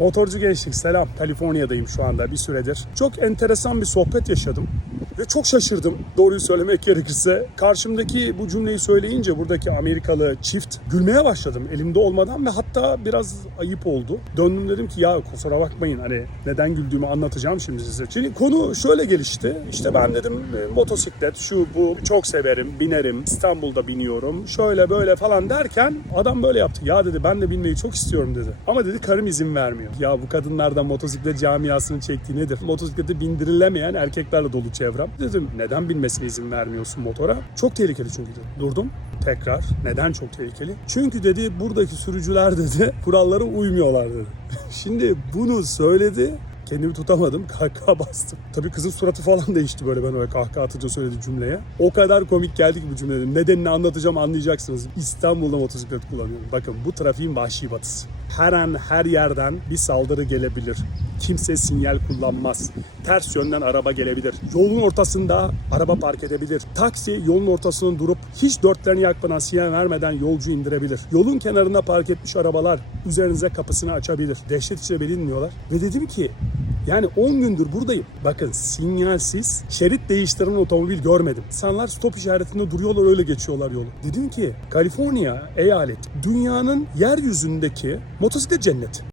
Motorcu gençlik selam. Kaliforniya'dayım şu anda bir süredir. Çok enteresan bir sohbet yaşadım. Ve çok şaşırdım doğruyu söylemek gerekirse. Karşımdaki bu cümleyi söyleyince buradaki Amerikalı çift gülmeye başladım elimde olmadan ve hatta biraz ayıp oldu. Döndüm dedim ki ya kusura bakmayın hani neden güldüğümü anlatacağım şimdi size. Şimdi konu şöyle gelişti. İşte ben dedim e, motosiklet şu bu çok severim binerim İstanbul'da biniyorum şöyle böyle falan derken adam böyle yaptı. Ya dedi ben de binmeyi çok istiyorum dedi. Ama dedi karım izin vermiyor. Ya bu kadınlardan motosiklet camiasının çektiği nedir? Motosiklete bindirilemeyen erkeklerle dolu çevrem. Dedim neden binmesine izin vermiyorsun motora? Çok tehlikeli çünkü dedi. Durdum tekrar. Neden çok tehlikeli? Çünkü dedi buradaki sürücüler dedi kurallara uymuyorlar dedi. Şimdi bunu söyledi. Kendimi tutamadım. Kahkaha bastım. Tabii kızın suratı falan değişti böyle ben öyle kahkaha atınca söyledi cümleye. O kadar komik geldi ki bu cümle. Nedenini anlatacağım anlayacaksınız. İstanbul'da motosiklet kullanıyorum. Bakın bu trafiğin vahşi batısı. Her an her yerden bir saldırı gelebilir. Kimse sinyal kullanmaz. Ters yönden araba gelebilir. Yolun ortasında araba park edebilir. Taksi yolun ortasında durup hiç dörtlerini yakmadan sinyal vermeden yolcu indirebilir. Yolun kenarında park etmiş arabalar üzerinize kapısını açabilir. Dehşet içinde beni dinliyorlar. Ve dedim ki yani 10 gündür buradayım. Bakın sinyalsiz şerit değiştiren otomobil görmedim. İnsanlar stop işaretinde duruyorlar öyle geçiyorlar yolu. Dedim ki Kaliforniya eyaleti dünyanın yeryüzündeki motosiklet cenneti.